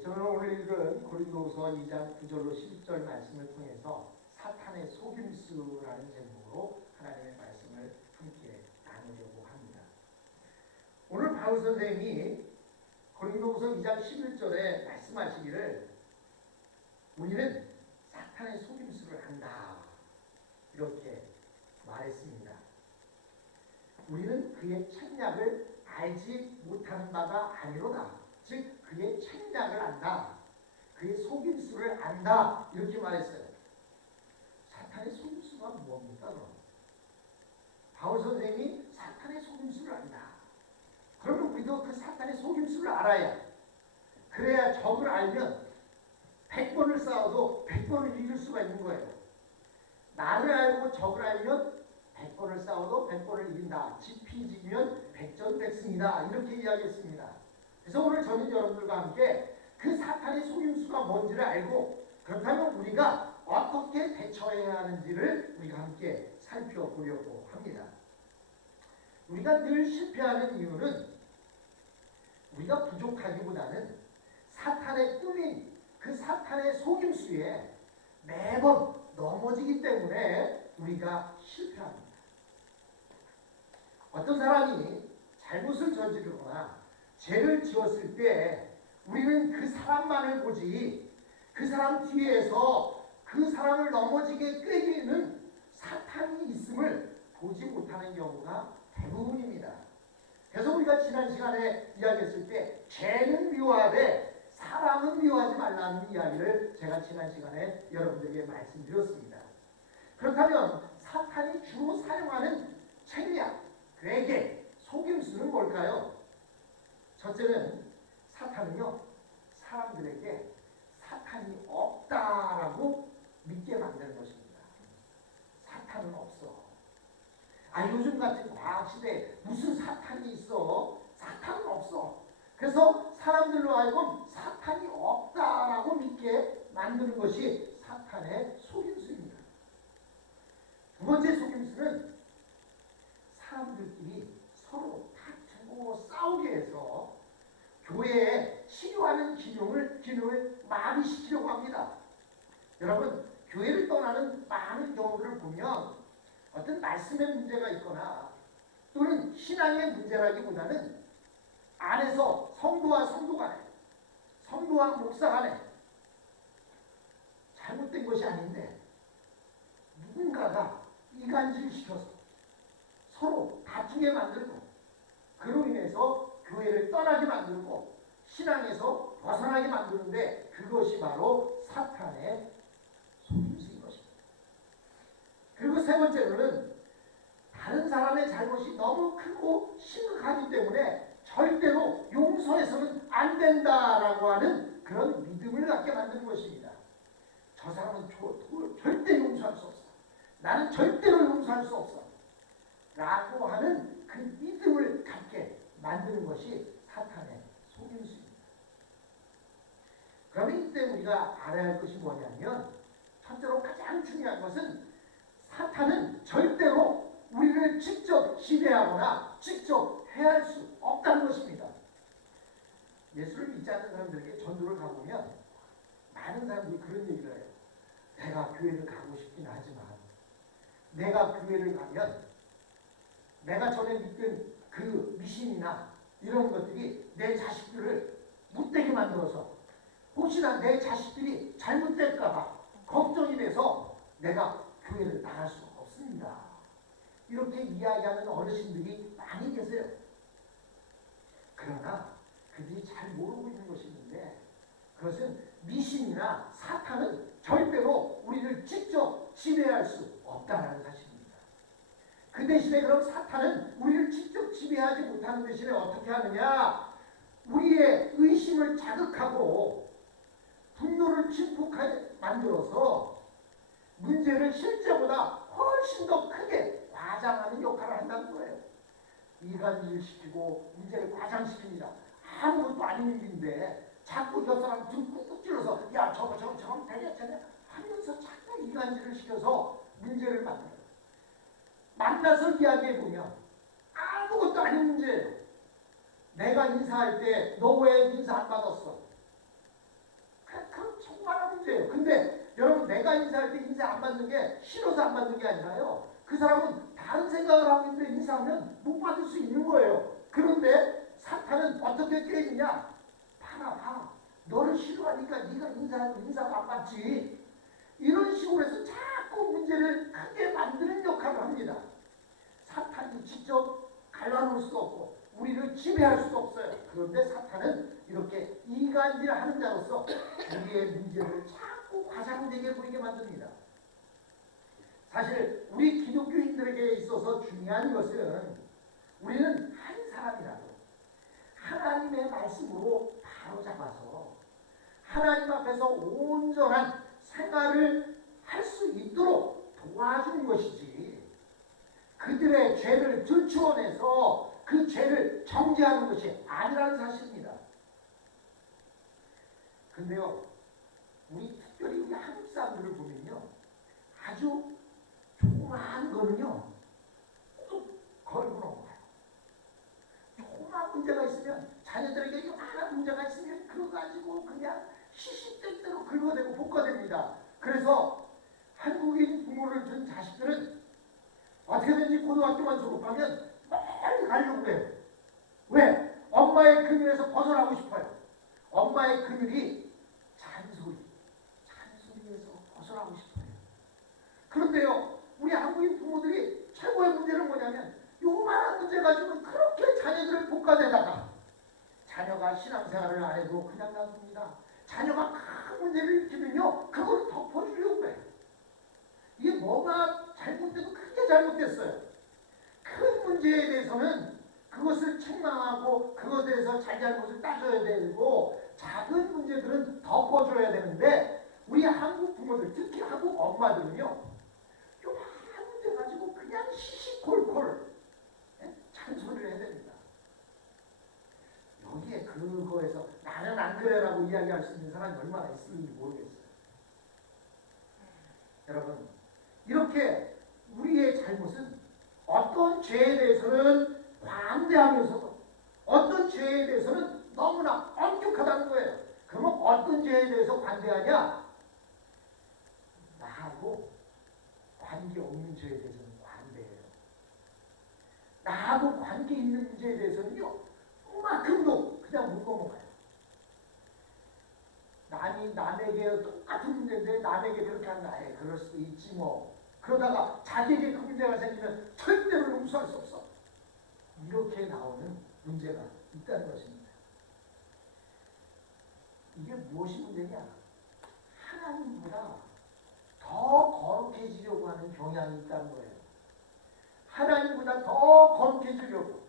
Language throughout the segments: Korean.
저는 오늘 읽은 고린도후서 2장 9절로 10절 말씀을 통해서 사탄의 속임수라는 제목으로 하나님의 말씀을 함께 나누려고 합니다. 오늘 바울 선생님이 고린도후서 2장 11절에 말씀하시기를 우리는 사탄의 속임수를 한다 이렇게 말했습니다. 우리는 그의 책략을 알지 못하는 바가 아니로다. 즉 그의 책략을 안다. 그의 속임수를 안다. 이렇게 말했어요. 사탄의 속임수가 뭡니까? 그럼? 바울 선생님이 사탄의 속임수를 안다. 그러면 우리도 그 사탄의 속임수를 알아야, 그래야 적을 알면 100번을 싸워도 100번을 이길 수가 있는 거예요. 나를 알고 적을 알면 100번을 싸워도 100번을 이긴다. 지피지기면 백전백승이다. 이렇게 이야기했습니다. 그래서 오늘 저는 여러분들과 함께 그 사탄의 속임수가 뭔지를 알고, 그렇다면 우리가 어떻게 대처해야 하는지를 우리가 함께 살펴보려고 합니다. 우리가 늘 실패하는 이유는 우리가 부족하기보다는 사탄의 꾸민 그 사탄의 속임수에 매번 넘어지기 때문에 우리가 실패합니다. 어떤 사람이 잘못을 저지르거나 죄를 지었을 때 우리는 그 사람만을 보지 그 사람 뒤에서 그 사람을 넘어지게 꾀기는 사탄이 있음을 보지 못하는 경우가 대부분입니다. 그래서 우리가 지난 시간에 이야기했을 때 죄는 미워하되 사람은 미워하지 말라는 이야기를 제가 지난 시간에 여러분들에게 말씀드렸습니다. 그렇다면 사탄이 주로 사용하는 책략, 괴계, 속임수는 뭘까요? 첫째는 사탄은요, 사람들에게 사탄이 없다라고 믿게 만드는 것입니다. 사탄은 없어. 요즘 같은 과학시대에 무슨 사탄이 있어? 사탄은 없어. 그래서 사람들로 하여금 사탄이 없다라고 믿게 만드는 것이 사탄의 속임수입니다. 두 번째 속임수는 사람들끼리 서로 다투고 싸우게 해서 교회에 치료하는 기능을 많이 시키려고 합니다. 여러분, 교회를 떠나는 많은 경우를 보면 어떤 말씀의 문제가 있거나 또는 신앙의 문제라기보다는 안에서 성도와 성도 간에, 성도와 목사 간에 잘못된 것이 아닌데 누군가가 이간질시켜서 서로 다투게 만들고 그로 인해서 교회를 떠나게 만들고 신앙에서 벗어나게 만드는데 그것이 바로 사탄의 속임수인 것입니다. 그리고 세 번째로는 다른 사람의 잘못이 너무 크고 심각하기 때문에 절대로 용서해서는 안 된다라고 하는 그런 믿음을 갖게 만드는 것입니다. 저 사람은 절대 용서할 수 없어. 나는 절대로 용서할 수 없어. 라고 하는 그 믿음을 갖게 만드는 것이 사탄의 속임수입니다. 그러면 이때 우리가 알아야 할 것이 뭐냐면, 첫째로 가장 중요한 것은 사탄은 절대로 우리를 직접 지배하거나 직접 해할 수 없다는 것입니다. 예수를 믿지 않는 사람들에게 전도를 가보면 많은 사람들이 그런 얘기를 해요. 내가 교회를 가고 싶긴 하지만 내가 교회를 가면 내가 전에 믿던 그 미신이나 이런 것들이 내 자식들을 못되게 만들어서 혹시나 내 자식들이 잘못될까봐 걱정이 돼서 내가 교회를 나갈 수가 없습니다. 이렇게 이야기하는 어르신들이 많이 계세요. 그러나 그들이 잘 모르고 있는 것이 있는데, 그것은 미신이나 사탄은 절대로 우리를 직접 지배할 수 없다는 사실입니다. 그 대신에 그럼 사탄은 우리를 직접 지배하지 못하는 대신에 어떻게 하느냐? 우리의 의심을 자극하고 분노를 증폭하게 만들어서 문제를 실제보다 훨씬 더 크게 과장하는 역할을 한다는 거예요. 이간질시키고 문제를 과장시킵니다. 아무것도 아닌 일인데 자꾸 저 사람 등 꾹꾹 찔러서 야 저거 되겠잖아 하면서 자꾸 이간질을 시켜서 문제를 만들어요. 만나서 이야기해보면 아무것도 아닌 문제예요. 내가 인사할 때 너 왜 인사 안 받았어? 여러분 내가 인사할 때 인사 안 받는 게 싫어서 안 받는 게 아니라요. 그 사람은 다른 생각을 하고 있는데 인사하면 못 받을 수 있는 거예요. 그런데 사탄은 어떻게 꾀지냐? 봐라. 너를 싫어하니까 네가 인사가 안 받지. 이런 식으로 해서 자꾸 문제를 크게 만드는 역할을 합니다. 사탄이 직접 갈라놓을 수 없고 우리를 지배할 수도 없어요. 그런데 사탄은 이렇게 이간질하는 자로서 우리의 문제를 자꾸 과장되게 보이게 만듭니다. 사실 우리 기독교인들에게 있어서 중요한 것은 우리는 한 사람이라도 하나님의 말씀으로 바로 잡아서 하나님 앞에서 온전한 생활을 할 수 있도록 도와주는 것이지, 그들의 죄를 들추어내서 그 죄를 정죄하는 것이 아니라는 사실입니다. 근데요, 특별히 우리 한국 사람들을 보면요, 아주 조그마한 거는요 꼭 걸고 넘어가요. 조그마한 문제가 있으면, 자녀들에게 요만한 문제가 있으면 그거 가지고 그냥 시시때때로 긁어대고 볶아댑니다. 그래서 한국인 부모를 둔 자식들은 어떻게든지 고등학교만 졸업하면 빨리 가려고 해요. 왜? 엄마의 그늘에서 벗어나고 싶어요. 엄마의 그늘이 잔소리에서 벗어나고 싶어요. 그런데요, 우리 한국인 부모들이 최고의 문제는 뭐냐면, 요만한 문제 가지고는 그렇게 자녀들을 볶아대다가 자녀가 신앙생활을 안 해도 그냥 놔둡니다. 자녀가 큰 문제를 일으키면요, 그걸 덮어주려고 해요. 이게 뭐가 잘못되고 크게 잘못됐어요. 큰 문제에 대해서는 그것을 책망하고 그것에 대해서 잘잘못을 따져야 되고, 작은 문제들은 덮어줘야 되는데, 우리 한국 부모들, 특히 한국 엄마들은요, 요만한 문제 가지고 그냥 시시콜콜 잔소리를 해야 됩니다. 여기에 그거에서 나는 안 그래라고 이야기할 수 있는 사람이 얼마나 있을지 모르겠어요. 여러분, 이렇게 우리의 잘못은 어떤 죄에 대해서는 관대하면서도 어떤 죄에 대해서는 너무나 엄격하다는 거예요. 그러면 어떤 죄에 대해서 관대하냐? 나하고 관계없는 죄에 대해서는 관대해요. 나하고 관계 있는 문제에 대해서는요, 그만큼도 그냥 못 넘어가요. 남에게 똑같은 문제인데 남에게 그렇게 하는 거, 그럴 수도 있지 뭐. 그러다가 자기에게 그 문제가 생기면 절대로 용서할 수 없어. 이렇게 나오는 문제가 있다는 것입니다. 이게 무엇이 문제냐? 하나님보다 더 거룩해지려고 하는 경향이 있다는 거예요. 하나님보다 더 거룩해지려고.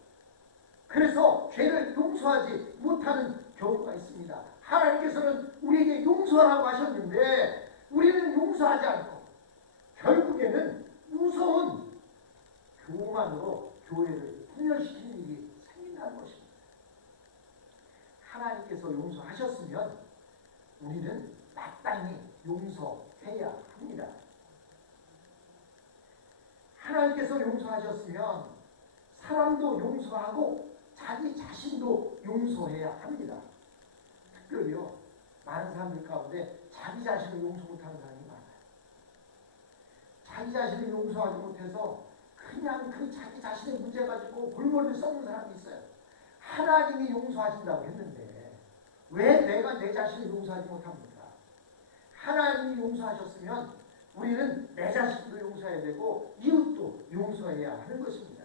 그래서 죄를 용서하지 못하는 경우가 있습니다. 하나님께서는 우리에게 용서하라고 하셨는데 우리는 용서하지 않고 결국에는 무서운 교만으로 교회를 분열시키는 일이 생긴다는 것입니다. 하나님께서 용서하셨으면 우리는 마땅히 용서해야 합니다. 하나님께서 용서하셨으면 사람도 용서하고 자기 자신도 용서해야 합니다. 특별히요, 많은 사람들 가운데 자기 자신을 용서 못하는 사람이 많아요. 자기 자신을 용서하지 못해서 그냥 그 자기 자신의 문제 가지고 골머리를 썩는 사람이 있어요. 하나님이 용서하신다고 했는데 왜 내가 내 자신을 용서하지 못합니까? 하나님이 용서하셨으면 우리는 내 자신도 용서해야 되고 이웃도 용서해야 하는 것입니다.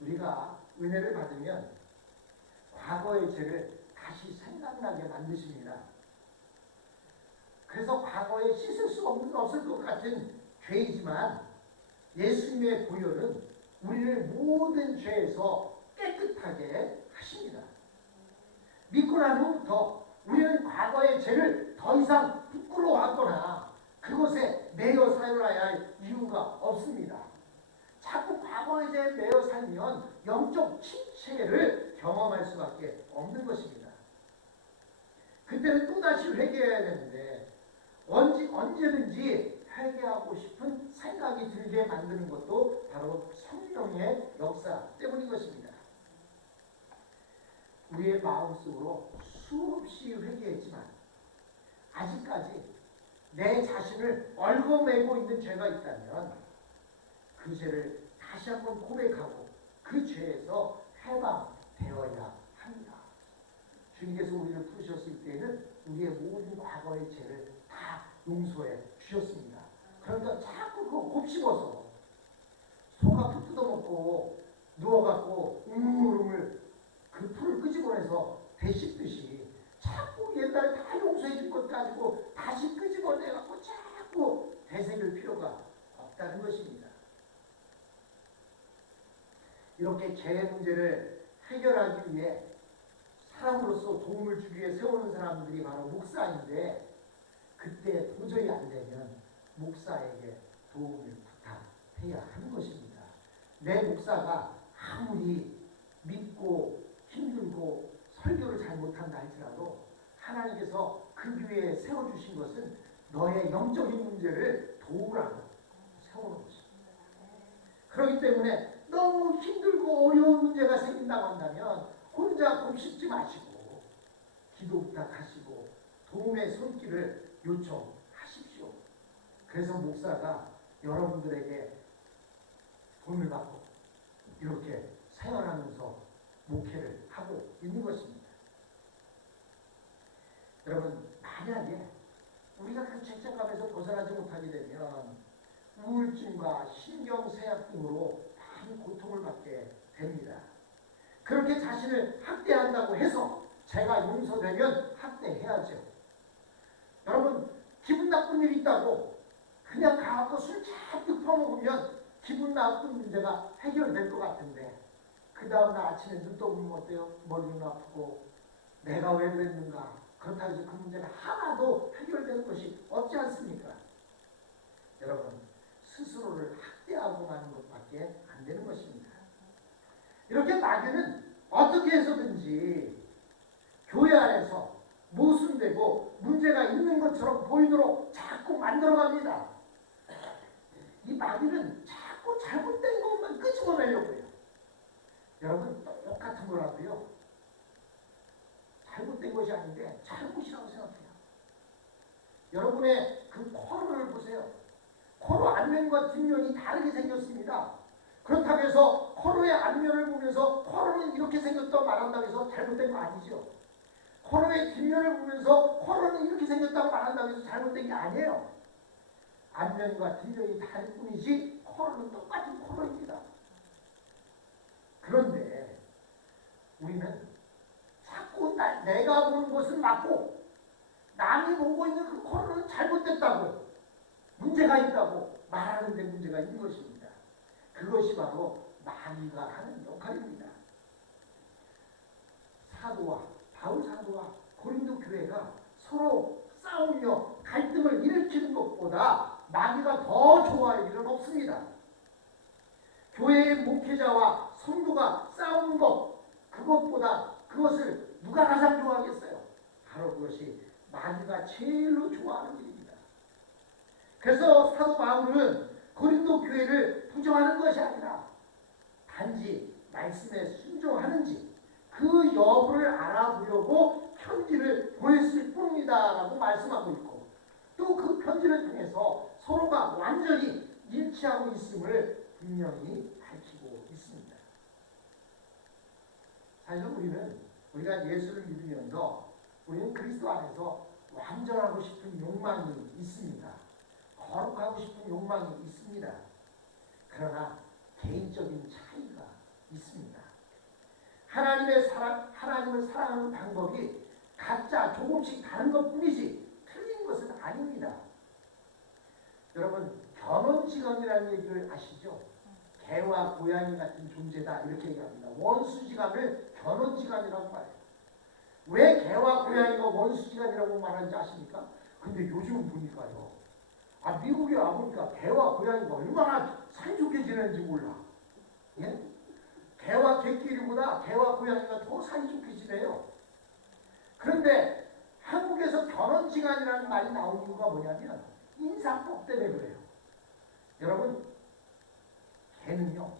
우리가 은혜를 받으면 과거의 죄를 다시 생각나게 만드십니다. 그래서 과거에 씻을 수 없을 것 같은 죄이지만 예수님의 보혈은 우리를 모든 죄에서 깨끗하게 하십니다. 믿고 난 후부터 우리는 과거의 죄를 더 이상 부끄러워하거나 그것에 매여 살아야 할 이유가 없습니다. 자꾸 과거에 대해 매여 살면 영적 침체를 경험할 수밖에 없는 것입니다. 그때는 또다시 회개해야 되는데 언제든지 회개하고 싶은 생각이 들게 만드는 것도 바로 성령의 역사 때문인 것입니다. 우리의 마음속으로 수없이 회개했지만 아직까지 내 자신을 얽어매고 있는 죄가 있다면 그 죄를 다시 한번 고백하고 그 죄에서 해방되어야 합니다. 주님께서 우리를 부르셨을 때에는 우리의 모든 과거의 죄를 다 용서해 주셨습니다. 그러니까 자꾸 그거 곱씹어서 속 앞에 뜯어먹고 누워갖고 우물우물 그 풀을 끄집어내서 되씹듯이 자꾸 옛날에 다 용서해 줄 것 가지고 다시 끄집어내갖고 자꾸 되새길 필요가 없다는 것입니다. 이렇게 죄 문제를 해결하기 위해 사람으로서 도움을 주기 위해 세우는 사람들이 바로 목사인데, 그때 도저히 안 되면 목사에게 도움을 부탁해야 하는 것입니다. 내 목사가 아무리 믿고 힘들고 설교를 잘 못한다 할지라도 하나님께서 그 교회에 세워주신 것은 너의 영적인 문제를 도우라고 세우는 것입니다. 그렇기 때문에 너무 힘들고 어려운 문제가 생긴다고 한다면 혼자 곱씹지 마시고 기도 부탁하시고 도움의 손길을 요청하십시오. 그래서 목사가 여러분들에게 돈을 받고 이렇게 생활하면서 목회를 하고 있는 것입니다. 여러분, 만약에 우리가 그 죄책감에서 벗어나지 못하게 되면 우울증과 신경쇠약 등으로 많은 고통을 받게 됩니다. 그렇게 자신을 학대한다고 해서 제가 용서되면 학대해야죠. 여러분, 기분 나쁜 일이 있다고 그냥 가서 술 잔뜩 퍼먹으면 기분 나쁜 문제가 해결될 것 같은데 그 다음날 아침에 눈 떠보면 어때요? 머리는 아프고 내가 왜 그랬는가? 그렇다고 해서 그 문제가 하나도 해결되는 것이 없지 않습니까? 여러분, 스스로를 학대하고 마는 것밖에 안 되는 것입니다. 이렇게 마귀는 어떻게 해서든지 교회 안에서 모순되고 문제가 있는 것처럼 보이도록 자꾸 만들어갑니다. 이 마귀는 자꾸 잘못된 것만 끄집어내려고 해요. 여러분, 똑같은 거라도요, 잘못된 것이 아닌데 잘못이라고 생각해요. 여러분의 그 코를 보세요. 코로 앞면과 뒷면이 다르게 생겼습니다. 그렇다고 해서 코로의 앞면을 보면서 코로는 이렇게 생겼다고 말한다고 해서 잘못된 거 아니죠. 코로의 뒷면을 보면서 코로는 이렇게 생겼다고 말한다고 해서 잘못된 게 아니에요. 앞면과 뒷면이 다를 뿐이지 코로는 똑같은 코로입니다. 그런데 우리는 자꾸 내가 보는 것은 맞고 남이 보고 있는 그 코로는 잘못됐다고, 문제가 있다고 말하는 데 문제가 있는 것입니다. 그것이 바로 마귀가 하는 역할입니다. 바울 사도와 고린도 교회가 서로 싸우며 갈등을 일으키는 것보다 마귀가 더 좋아할 일은 없습니다. 교회의 목회자와 성도가 싸우는 것, 그것보다 그것을 누가 가장 좋아하겠어요? 바로 그것이 마귀가 제일로 좋아하는 일입니다. 그래서 사도 바울은 고린도 교회를 부정하는 것이 아니라 단지 말씀에 순종하는지 그 여부를 알아보려고 편지를 보냈을 뿐이다 라고 말씀하고 있고, 또 그 편지를 통해서 서로가 완전히 일치하고 있음을 분명히 밝히고 있습니다. 사실 우리가 예수를 믿으면서 우리는 그리스도 안에서 완전하고 싶은 욕망이 있습니다. 거룩하고 싶은 욕망이 있습니다. 그러나 개인적인 차이가 있습니다. 하나님을 사랑하는 방법이 각자 조금씩 다른 것뿐이지 틀린 것은 아닙니다. 여러분, 견원지감이라는 얘기를 아시죠? 개와 고양이 같은 존재다 이렇게 얘기합니다. 원수지감을 견원지감이라고 말해요. 왜 개와 고양이가 원수지감이라고 말하는지 아십니까? 근데 요즘 보니까요, 미국에 와보니까 개와 고양이가 얼마나 사이좋게 지내는지 몰라. 예? 개와 개끼리보다 개와 고양이가 더 사이좋게 지내요. 그런데 한국에서 견원지간이라는 말이 나온 이유가 뭐냐면 인사법 때문에 그래요. 여러분, 개는요,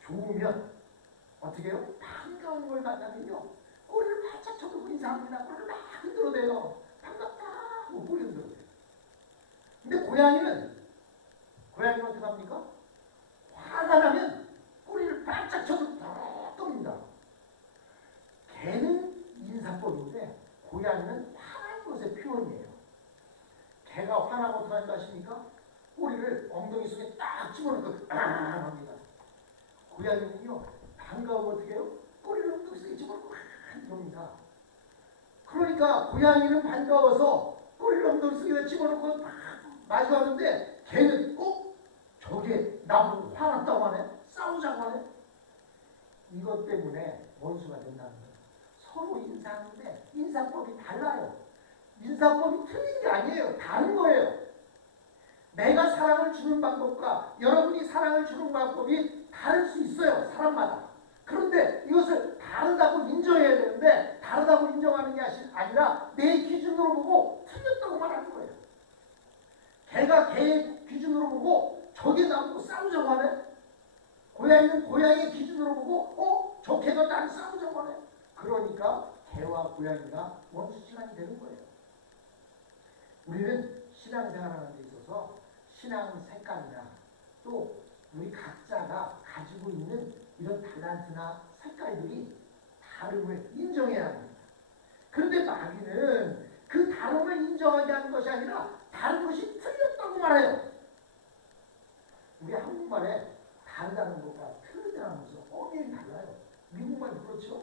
좋으면 어떻게 해요? 반가운 걸 만나면요, 꼬리를 바짝 쳐들고 인사합니다. 꼬리를 막 흔들어대요. 반갑다 자꾸 꼬리 흔들어요. 근데 고양이는 어떻게 합니까? 화가 나면 꼬리를 바짝 쳐서 더 뜹니다. 개는 인사법인데 고양이는 화난 것의 표현이에요. 개가 화나면 어떻게 하는지 아십니까? 꼬리를 엉덩이 속에 딱 집어넣고 합니다. 고양이는요, 반가우면 어떻게 해요? 꼬리를 엉덩이 속에 집어넣고 합니다. 그러니까 고양이는 반가워서 꼬리를 엉덩이 속에 집어넣고 마주하는데 개는 저게 나보고 화났다고 하네? 싸우자고 하네? 이것 때문에 원수가 된다는 거예요. 서로 인사하는데 인사법이 달라요. 인사법이 틀린 게 아니에요. 다른 거예요. 내가 사랑을 주는 방법과 여러분이 사랑을 주는 방법이 다를 수 있어요. 사람마다. 그런데 이것을 다르다고 인정해야 되는데 다르다고 인정하는 게 아니라 내 기준으로 보고 틀렸다고 말하는 거예요. 개가 개의 기준으로 보고 저게 나보고 싸우자고 하네? 고양이는 고양이의 기준으로 보고 저 개가 나를 싸우자고 하네? 그러니까 개와 고양이가 원수지간이 되는 거예요. 우리는 신앙생활하는 데 있어서 신앙 색깔이나 또 우리 각자가 가지고 있는 이런 달란트나 색깔들이 다름을 인정해야 합니다. 그런데 마귀는 그 다름을 인정하게 하는 것이 아니라 다른 것이 틀렸다고 말해요. 우리 한국말에 다르다는 것과 틀리다는 것은 엄연히 달라요. 미국말도 그렇죠.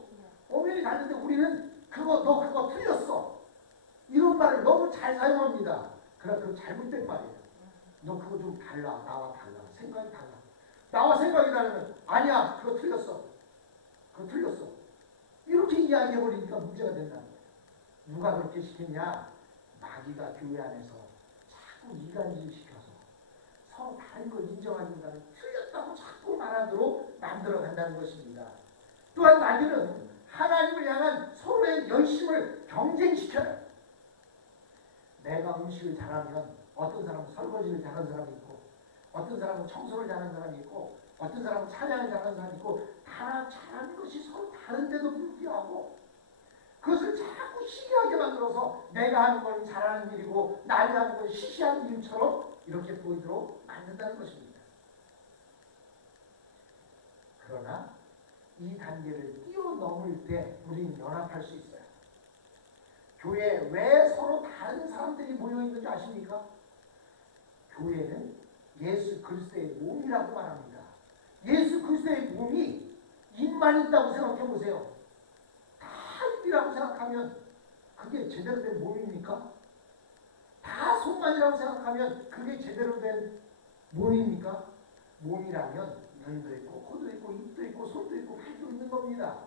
엄연히 다른데 우리는 너 그거 틀렸어. 이런 말을 너무 잘 사용합니다. 그러나 그건 잘못된 말이에요. 너 그거 좀 달라. 나와 달라. 생각이 달라. 나와 생각이 다르면 아니야. 그거 틀렸어. 그거 틀렸어. 이렇게 이야기해버리니까 문제가 된다는 거예요. 누가 그렇게 시켰냐? 마귀가 교회 안에서 자꾸 이간질 시켜서 서로 다른 걸 인정하기보다는 틀렸다고 자꾸 말하도록 만들어간다는 것입니다. 또한 마귀는 하나님을 향한 서로의 열심을 경쟁시켜요. 내가 음식을 잘하면 어떤 사람은 설거지를 잘하는 사람이 있고 어떤 사람은 청소를 잘하는 사람이 있고 어떤 사람은 찬양을 잘하는 사람이 있고 다 잘하는 것이 서로 다른데도 불구하고 그것을 자꾸 시기하게 만들어서 내가 하는 건 잘하는 일이고 남이 하는 건 시시한 일처럼 이렇게 보이도록 만든다는 것입니다. 그러나 이 단계를 뛰어넘을 때 우리는 연합할 수 있어요. 교회에 왜 서로 다른 사람들이 모여있는지 아십니까? 교회는 예수 그리스도의 몸이라고 말합니다. 예수 그리스도의 몸이 입만 있다고 생각해 보세요. 다 입이라고 생각하면 그게 제대로 된 몸입니까? 다 손만이라고 생각하면 그게 제대로 된 몸입니까? 몸이라면 눈도 있고 코도 있고 입도 있고 손도 있고 팔도 있는 겁니다.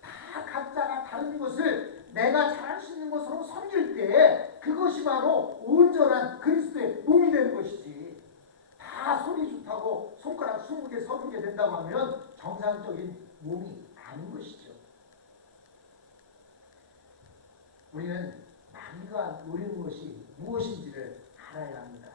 다 각자가 다른 것을 내가 잘할 수 있는 것으로 섬길 때 그것이 바로 온전한 그리스도의 몸이 되는 것이지. 다 손이 좋다고 손가락 20개, 30개 된다고 하면 정상적인 몸이 아닌 것이죠. 우리는 마귀가 노리는 것이 무엇인지를 알아야 합니다.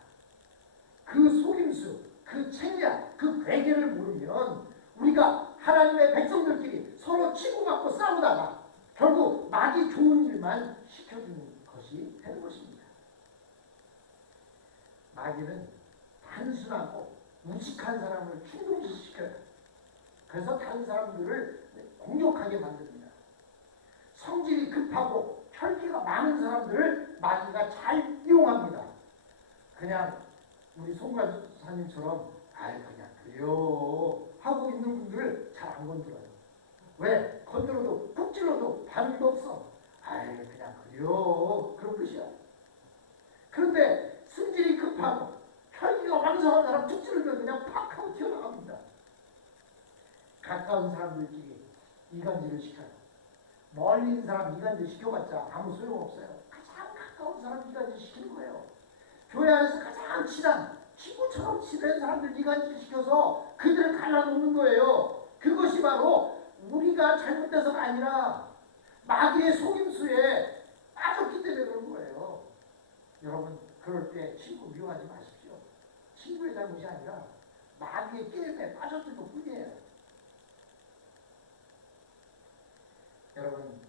그 속임수, 그 책략, 그 괴계를 모르면 우리가 하나님의 백성들끼리 서로 치고받고 싸우다가 결국 마귀 좋은 일만 시켜주는 것이 되는 것입니다. 마귀는 단순하고 무식한 사람을 충동시켜요. 그래서 다른 사람들을 공격하게 만듭니다. 성질이 급하고 혈기가 많은 사람들을 마귀가 잘 이용합니다. 그냥 우리 송가사님처럼 그냥 그래요 하고 있는 분들을 잘 안 건드려요. 왜? 건드려도 푹 찔러도 반응도 없어. 그냥 그래요 그런 뜻이야. 그런데 승질이 급하고 혈기가 왕성한 사람 툭 찌르면 그냥 팍 하고 튀어나갑니다. 가까운 사람들끼리 이간질을 시켜요. 멀리 있는 사람 이간질 시켜봤자 아무 소용없어요. 가장 가까운 사람 이간질 시키는 거예요. 교회 안에서 가장 친한 친구처럼 지낸 사람들 이간질 시켜서 그들을 갈라놓는 거예요. 그것이 바로 우리가 잘못돼서가 아니라 마귀의 속임수에 빠졌기 때문에 그런 거예요. 여러분 그럴 때 친구 미워하지 마십시오. 친구의 잘못이 아니라 마귀의 게임에 빠졌을 뿐이에요. 여러분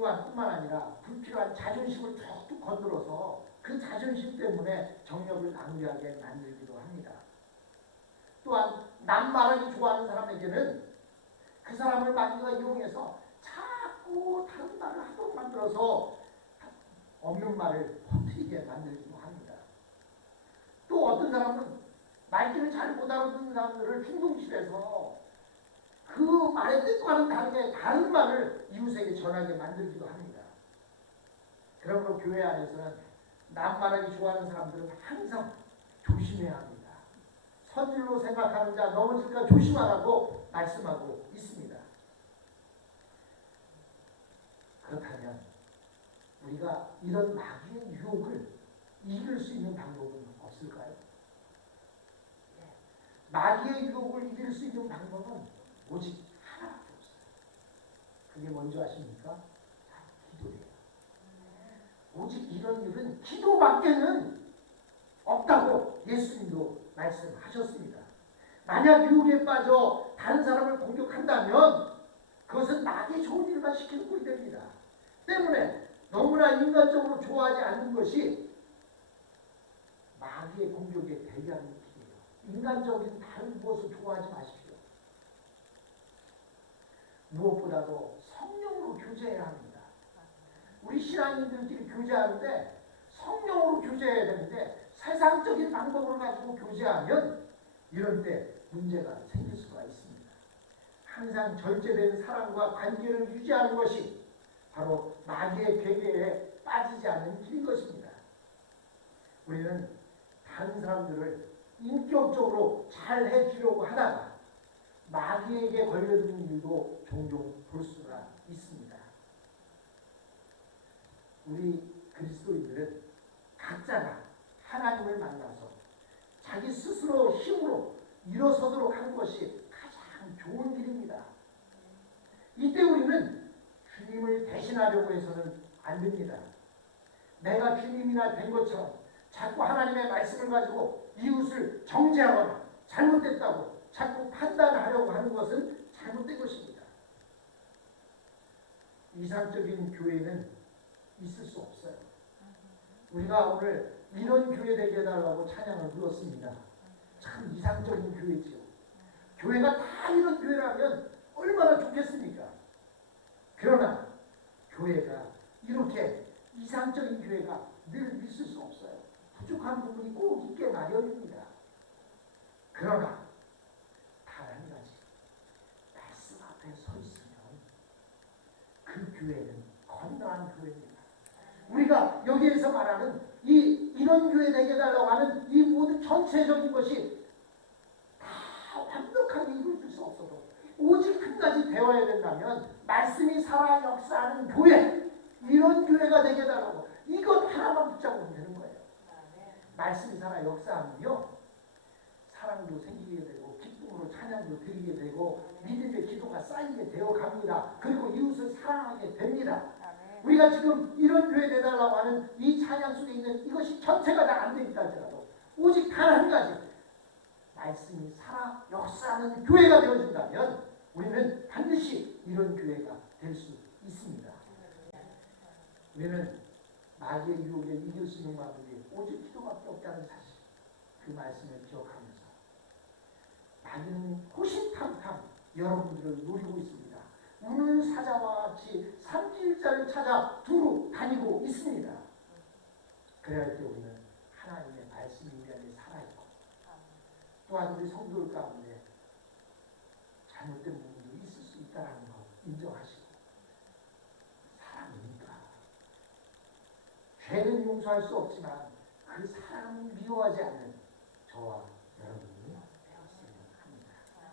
또한 뿐만 아니라 불필요한 자존심을 툭툭 건드려서 그 자존심 때문에 정력을 낭비하게 만들기도 합니다. 또한 남 말하기 좋아하는 사람에게는 그 사람을 마귀가 이용해서 자꾸 다른 말을 하도록 만들어서 없는 말을 퍼뜨리게 만들기도 합니다. 또 어떤 사람은 말귀를 잘 못 알아듣는 사람들을 흉흉실해서 그 말의 뜻과는 다르게 다른 말을 이웃에게 전하게 만들기도 합니다. 그러므로 교회 안에서는 남 말하기 좋아하는 사람들은 항상 조심해야 합니다. 선질로 생각하는 자 넘어질까 조심하라고 말씀하고 있습니다. 그렇다면 우리가 이런 마귀의 유혹을 이길 수 있는 방법은 없을까요? 마귀의 유혹을 이길 수 있는 방법은 오직 하나밖에 없어요. 그게 뭔지 아십니까? 기도예요. 오직 이런 일은 기도밖에는 없다고 예수님도 말씀하셨습니다. 만약 유혹에 빠져 다른 사람을 공격한다면 그것은 나에게 좋은 일만 시키는 꼴이 됩니다. 때문에 너무나 인간적으로 좋아하지 않는 것이 마귀의 공격에 대비하는 길이에요. 인간적인 다른 무엇을 좋아하지 마십시오. 무엇보다도 성령으로 교제해야 합니다. 우리 신앙인들끼리 교제하는데 성령으로 교제해야 되는데 세상적인 방법을 가지고 교제하면 이런 때 문제가 생길 수가 있습니다. 항상 절제된 사랑과 관계를 유지하는 것이 바로 마귀의 괴계에 빠지지 않는 길인 것입니다. 우리는 다른 사람들을 인격적으로 잘 해주려고 하다가 마귀에게 걸려드는 일도 종종 볼 수가 있습니다. 우리 그리스도인들은 각자가 하나님을 만나서 자기 스스로 힘으로 일어서도록 하는 것이 가장 좋은 길입니다. 이때 우리는 주님을 대신하려고 해서는 안 됩니다. 내가 주님이나 된 것처럼 자꾸 하나님의 말씀을 가지고 이웃을 정죄하거나 잘못됐다고 자꾸 판단하려고 하는 것은 잘못된 것입니다. 이상적인 교회는 있을 수 없어요. 우리가 오늘 이런 교회 되게 해달라고 찬양을 불렀습니다. 참 이상적인 교회지요. 교회가 다 이런 교회라면 얼마나 좋겠습니까? 그러나 교회가 이렇게 이상적인 교회가 늘 있을 수 없어요. 부족한 부분이 꼭 있게 마련입니다. 그러나 단 한 가지, 말씀 앞에 서 있으면 그 교회는 건강한 교회입니다. 우리가 여기에서 말하는 이런 교회 되게 해달라고 하는 이 모든 전체적인 것이 다 완벽하게 이루어질 수 없어도 오직 한 가지 배워야 된다면 말씀이 살아 역사하는 교회, 이런 교회가 되게 해달라고 이것 하나만 붙잡으면 되는 거예요. 말씀이 살아 역사하면요 사랑도 생기게 되고 기쁨으로 찬양도 드리게 되고 믿음의 기도가 쌓이게 되어 갑니다. 그리고 이웃을 사랑하게 됩니다. 우리가 지금 이런 교회 되달라고 하는 이 찬양 속에 있는 이것이 전체가 다 안 되니까 할지라도 오직 단 한 가지 말씀이 살아 역사하는 교회가 되어진다면 우리는 반드시 이런 교회가 될 수 있습니다. 우리는 마귀의 유혹에 이길 수 있는 방법이 오직 기도밖에 없다는 사실, 그 말씀을 기억하면서 마귀는 호신탐탐 여러분들을 노리고 있습니다. 우는 사자와 같이 삼킬자를 찾아 두루 다니고 있습니다. 그래야 할 때 우리는 하나님의 말씀이 우리 안에 살아있고 또한 우리 성도들 가운데 잘못된 부분도 있을 수 있다는 것 인정하시고 사람이니까 죄는 용서할 수 없지만 그 사람을 미워하지 않는 저와 여러분